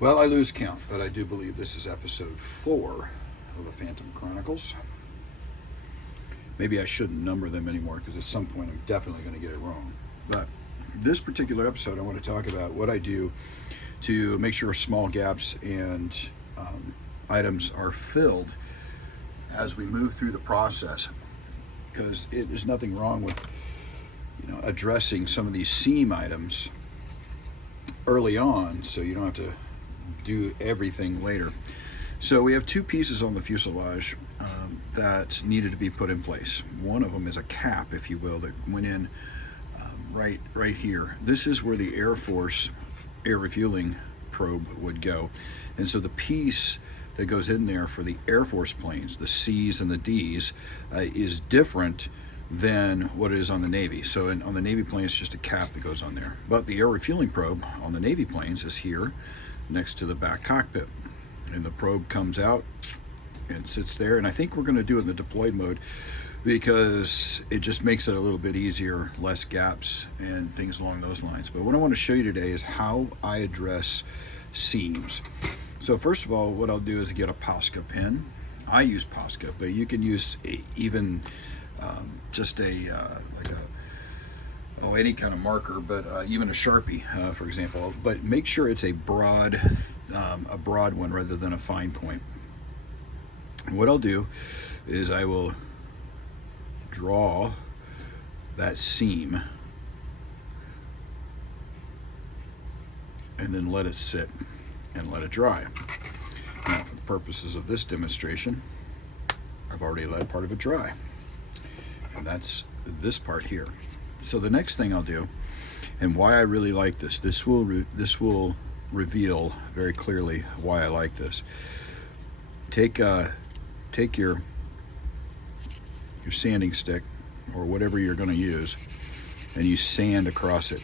Well, I lose count, but I do believe this is episode 4 of the Phantom Chronicles. Maybe I shouldn't number them anymore because at some point I'm definitely going to get it wrong. But this particular episode, I want to talk about what I do to make sure small gaps and items are filled as we move through the process. Because there's nothing wrong with addressing some of these seam items early on, so you don't have to do everything later. So we have two pieces on the fuselage that needed to be put in place. One of them is a cap, if you will, that went in right here. This is where the Air Force air refueling probe would go. And so the piece that goes in there for the Air Force planes, the C's and the D's, is different than what it is on the Navy. So on the Navy planes, it's just a cap that goes on there. But the air refueling probe on the Navy planes is here next to the back cockpit. And the probe comes out and sits there. And I think we're going to do it in the deployed mode because it just makes it a little bit easier, less gaps and things along those lines. But what I want to show you today is how I address seams. So first of all, what I'll do is get a Posca pen. I use Posca, but you can use even just any kind of marker, but even a Sharpie, for example. But make sure it's a broad one rather than a fine point. And what I'll do is I will draw that seam and then let it sit and let it dry. Now, for the purposes of this demonstration, I've already let part of it dry. And that's this part here. So the next thing I'll do, and why I really like this will reveal very clearly why I like this. Take your sanding stick or whatever you're going to use, and you sand across it.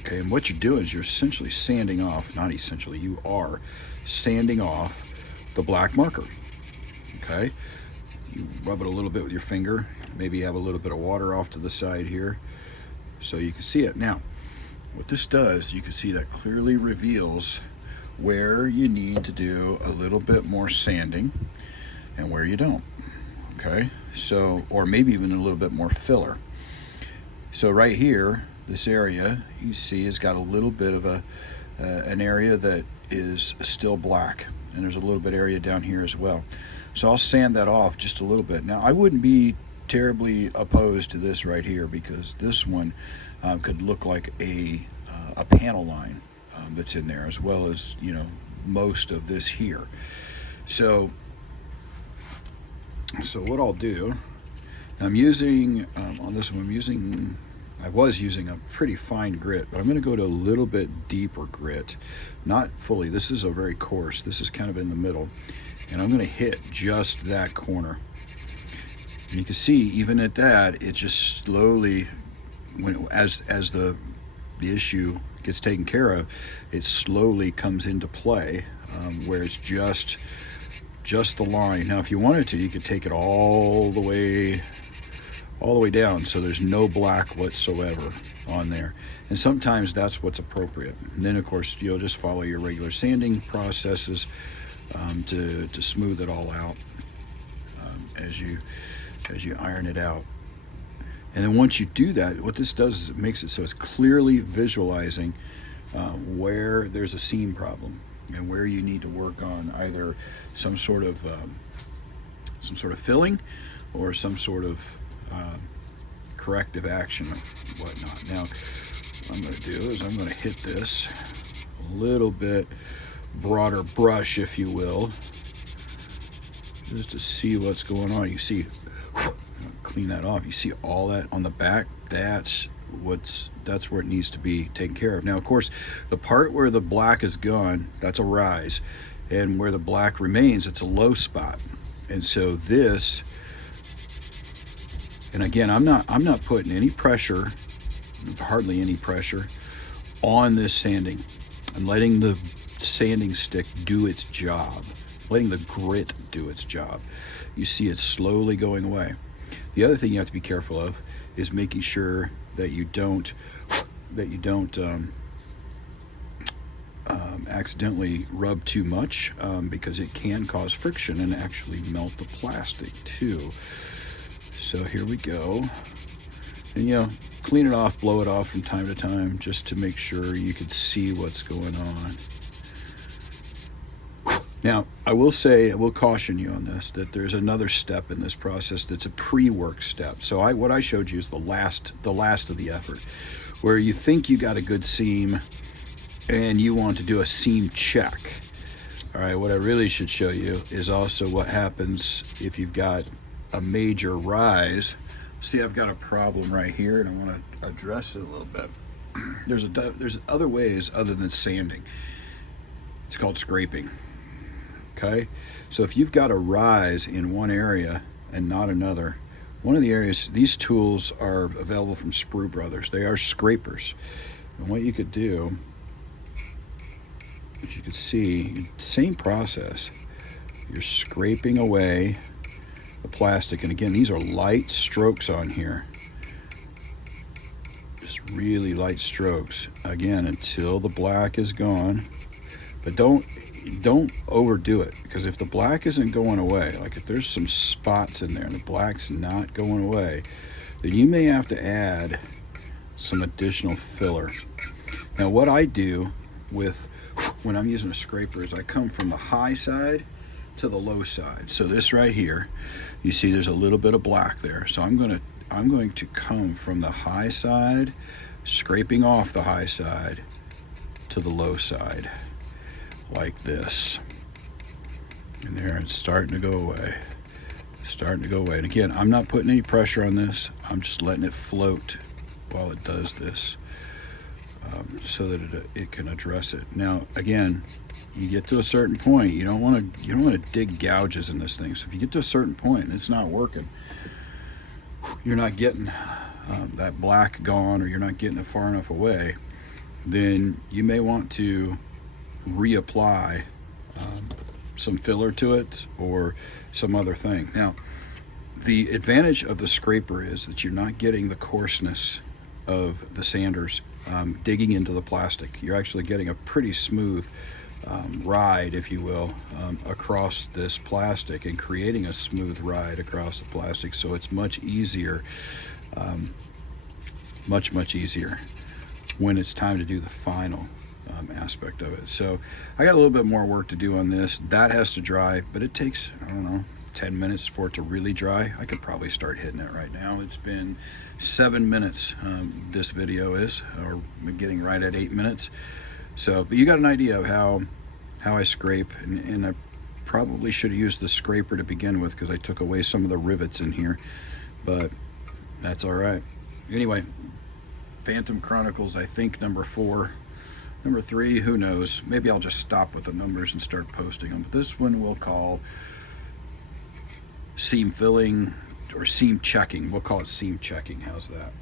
Okay, and what you're doing is you're essentially sanding off, not essentially, you are sanding off the black marker. Okay, you rub it a little bit with your finger, maybe have a little bit of water off to the side here so you can see it. Now, what this does, you can see that clearly reveals where you need to do a little bit more sanding and where you don't. Okay, so, or maybe even a little bit more filler. So right here, this area you see has got a little bit of an area that is still black, and there's a little bit area down here as well. So I'll sand that off just a little bit. Now, I wouldn't be terribly opposed to this right here because this one could look like a panel line that's in there, as well as most of this here. So what I'll do, I'm using on this one, I was using a pretty fine grit, but I'm going to go to a little bit deeper grit, not fully. This is a very coarse. This is kind of in the middle, and I'm going to hit just that corner. And you can see, even at that, it just slowly, as the issue gets taken care of, it slowly comes into play, where it's just the line. Now, if you wanted to, you could take it all the way down so there's no black whatsoever on there, and sometimes that's what's appropriate. And then, of course, you'll just follow your regular sanding processes to smooth it all out as you iron it out. And then once you do that, what this does is it makes it so it's clearly visualizing where there's a seam problem and where you need to work on either some sort of filling or some sort of corrective action and whatnot. Now, what I'm going to do is I'm going to hit this a little bit broader brush, if you will, just to see what's going on. You see, clean that off. You see all that on the back. That's where it needs to be taken care of. Now, of course, the part where the black is gone, that's a rise, and where the black remains, it's a low spot. And so this. And again, I'm not putting any pressure, hardly any pressure, on this sanding. I'm letting the sanding stick do its job, letting the grit do its job. You see it slowly going away. The other thing you have to be careful of is making sure that you don't accidentally rub too much, because it can cause friction and actually melt the plastic too. So here we go. And clean it off, blow it off from time to time, just to make sure you can see what's going on. Now, I will caution you on this, that there's another step in this process that's a pre-work step. So what I showed you is the last of the effort, where you think you got a good seam and you want to do a seam check. All right, what I really should show you is also what happens if you've got a major rise. See, I've got a problem right here, and I want to address it a little bit. There's other ways other than sanding. It's called scraping. Okay, so if you've got a rise in one area and not another, one of the areas, these tools are available from Sprue Brothers. They are scrapers. And what you could do, as you can see, same process. You're scraping away the plastic. And again, these are light strokes on here. Just really light strokes. Again, until the black is gone. But don't overdo it, because if the black isn't going away, like if there's some spots in there and the black's not going away, then you may have to add some additional filler. Now, what I do when I'm using a scraper is I come from the high side to the low side. So this right here, you see there's a little bit of black there. So I'm going to come from the high side, scraping off the high side to the low side, like this. And there, it's starting to go away. And again, I'm not putting any pressure on this. I'm just letting it float while it does this, so that it can address it. Now, again, you get to a certain point, you don't want to dig gouges in this thing. So if you get to a certain point and it's not working, you're not getting that black gone, or you're not getting it far enough away, then you may want to reapply some filler to it or some other thing. Now, the advantage of the scraper is that you're not getting the coarseness of the sanders digging into the plastic. You're actually getting a pretty smooth ride, if you will, across this plastic, and creating a smooth ride across the plastic. So it's much easier, much easier when it's time to do the final aspect of it. So I got a little bit more work to do on this. That has to dry, but it takes, I don't know, 10 minutes for it to really dry. I could probably start hitting it right now. It's been 7 minutes, this video is, or getting right at 8 minutes. So, but you got an idea of how I scrape, and I probably should have used the scraper to begin with, because I took away some of the rivets in here, but that's all right. Anyway, Phantom Chronicles, I think number 4. Number 3, who knows? Maybe I'll just stop with the numbers and start posting them. But this one we'll call seam filling, or seam checking. We'll call it seam checking. How's that?